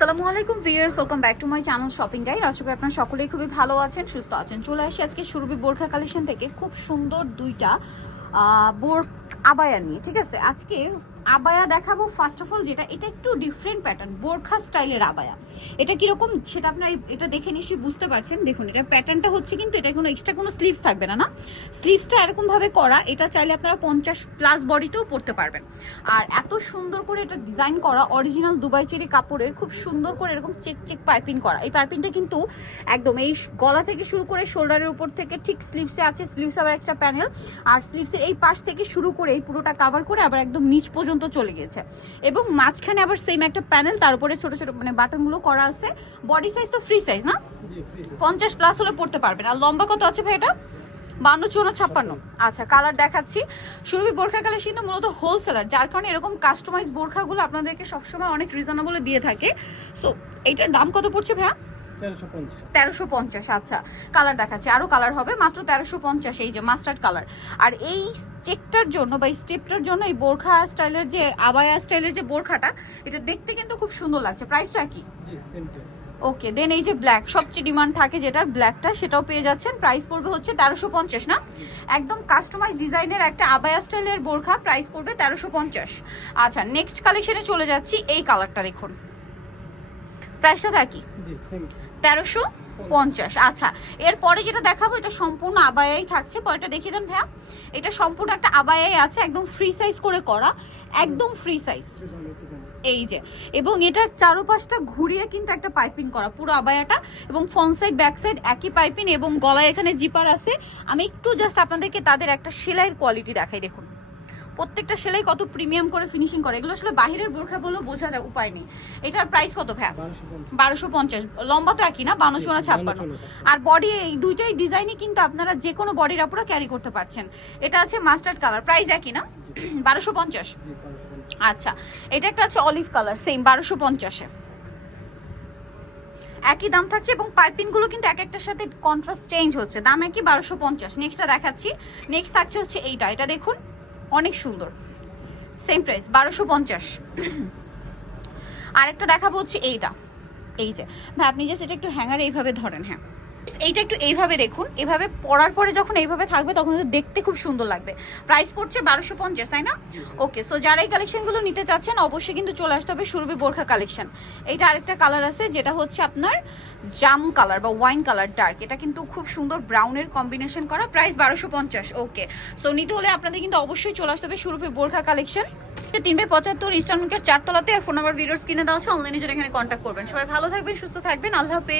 আসসালামু আলাইকুম viewers welcome back to my channel shopping guide আশা করি আপনারা সকলেই খুবই ভালো আছেন, সুস্থ আছেন। চলে আসি আজকে সুরভি বোরখা কালেকশন থেকে। খুব সুন্দর দুইটা বোর আবায়া নিয়ে, ঠিক আছে? আজকে আবায়া দেখাবো ফার্স্ট অফ অল যেটা, এটা একটু ডিফারেন্ট প্যাটার্ন বোরখা স্টাইলের আবায়া। এটা কীরকম, সেটা আপনারা এটা দেখে নিশ্চয়ই বুঝতে পারছেন। দেখুন এটা প্যাটার্নটা হচ্ছে কিন্তু এটা কোনো এক্সট্রা কোনো স্লিভস থাকবে না না? স্লিভসটা এরকম ভাবে করা, এটা চাইলে আপনারা পঞ্চাশ প্লাস বডিতেও পরতে পারবেন। আর এত সুন্দর করে এটা ডিজাইন করা অরিজিনাল দুবাই চেরি কাপড়ের, খুব সুন্দর করে এরকম চেক চেক পাইপিং করা। এই পাইপিংটা কিন্তু একদম এই গলা থেকে শুরু করে শোল্ডারের উপর থেকে ঠিক স্লিভসে আছে স্লিভস আবার একটা প্যানেল আর স্লিভসের এই পাশ থেকে শুরু করে এই পুরোটা কাভার করে আবার একদম নিচ পর্যন্ত চলে গিয়েছে। এবং মাঝখানে আবার সেম একটা প্যানেল তার উপরে ছোট ছোট মানে বাটনগুলো করা আছে। বডি সাইজ তো ফ্রি সাইজ না? পঞ্চাশ প্লাস হলে পড়তে পারবেন। আর লম্বা কত আছে ভাই এটা? বান্ন চুয়ান্ন ছাপ্পান্ন। আচ্ছা কালার দেখাচ্ছি। সুরভি বোরখা কালার কিন্তু মূলত হোলসেলার যার কারণে এরকম কাস্টমাইজ বোরখাগুলো আপনাদেরকে সবসময় অনেক রিজনেবলে দিয়ে থাকে। সো এইটার দাম কত পড়ছে ভাইয়া? তেরোশো পঞ্চাশ। আচ্ছা। কালার দেখাচ্ছে। আরও কালার হবে মাত্র তেরোশো পঞ্চাশ এই যে মাস্টার্ড কালার আর এই চেকটার জন্য বা স্টেপটার জন্য এই বোরখা স্টাইলের যে আবায়া স্টাইলের যে বোরখাটা এটা দেখতে কিন্তু খুব সুন্দর লাগছে। প্রাইস তো একই? ওকে দেন এই যে ব্ল্যাক সবচেয়ে ডিমান্ড থাকে যেটার ব্ল্যাকটা সেটাও পেয়ে যাচ্ছেন। প্রাইস পড়বে হচ্ছে তেরোশো পঞ্চাশ না? একদম কাস্টমাইজ ডিজাইনের একটা আবায়া স্টাইলের বোরখা প্রাইস পড়বে তেরোশো পঞ্চাশ। আচ্ছা নেক্সট কালেকশনে চলে যাচ্ছি এই কালারটা দেখুন। প্রাইসটা তো একই। তেরোশো পঞ্চাশ। আচ্ছা এরপরে যেটা দেখাবো এটা সম্পূর্ণ আবায়াই থাকছে। পরেরটা দেখিয়ে দেন ভাইয়া। এটা সম্পূর্ণ একটা আবায়াই আছে একদম ফ্রি সাইজ করে করা। একদম ফ্রি সাইজ এই যে। এবং এটার চারোপাশটা ঘুরিয়ে কিন্তু একটা পাইপিং করা পুরো আবায়াটা এবং ফ্রন্ট সাইড ব্যাক সাইড একই পাইপিং এবং গলায় এখানে জিপার আছে। আমি একটু জাস্ট আপনাদেরকে তাদের একটা সেলাইয়ের কোয়ালিটি দেখাই দেখুন। প্রত্যেকটা সেলাই কত প্রিমিয়াম করে ফিনিশিং করে এগুলো আসলে বাহিরের বোরখা বলেও বোঝা যায় উপায় নেই। এটার প্রাইস কত ভ্যা বারোশো পঞ্চাশ। লম্বা তো একই না? বানো চোনা ছাপ্পান্ন। আর বডি এই দুইটাই ডিজাইনই কিন্তু আপনারা যে কোনো বডির আপুরা ক্যারি করতে পারছেন। এটা আছে মাস্টার্ড কালার প্রাইস একই না? বারোশো পঞ্চাশ? বারোশো পঞ্চাশ। আচ্ছা এটা একটা আছে অলিভ কালার সেম বারোশো পঞ্চাশে। একই দাম থাকছে এবং পাইপিংগুলো কিন্তু এক একটার সাথে কন্ট্রাস্ট চেঞ্জ হচ্ছে। দাম একই বারোশো পঞ্চাশ। নেক্সটটা দেখাচ্ছি। নেক্সট থাকছে হচ্ছে এইটা। এটা দেখুন। অনেক সুন্দর। সেম প্রাইস বারোশো পঞ্চাশ। আরেকটা দেখাবো হচ্ছে এইটা। এই যে, ভাই, আপনি যে সেটা একটু হ্যাঙ্গার এইভাবে ধরেন হ্যাঁ। এইটা একটু এইভাবে দেখুন। এভাবে পরার পরে যখন এইভাবে থাকবে, তখন দেখতে খুব সুন্দর লাগবে। প্রাইস পড়ছে বারোশো পঞ্চাশ, তাই না? ওকে সো যারা এই কালেকশনগুলো নিতে চাচ্ছেন, অবশ্যই কিন্তু চলে আসতে হবে সুরভি বোরখা কালেকশন এইটা আরেকটা কালার আছে, যেটা হচ্ছে আপনার জাম কালার বা ওয়াইন কালার ডার্ক এটা কিন্তু খুব সুন্দর ব্রাউনের কম্বিনেশন করা। প্রাইস বারোশো পঞ্চাশ ওকে সো নিতে হলে আপনাদের কিন্তু অবশ্যই চলে আসতে হবে সুরভি বোরখা কালেকশন তিন বাই পঁচাত্তর ইস্টার্ন চারতলাতে। আর ফোন নাম্বার ভিডিওস কিনে দেওয়া আছে অনলাইনে জন্য এখানে কন্ট্যাক্ট করবেন। সবাই ভালো থাকবেন, সুস্থ থাকবেন। আল্লাহ হাফেজ।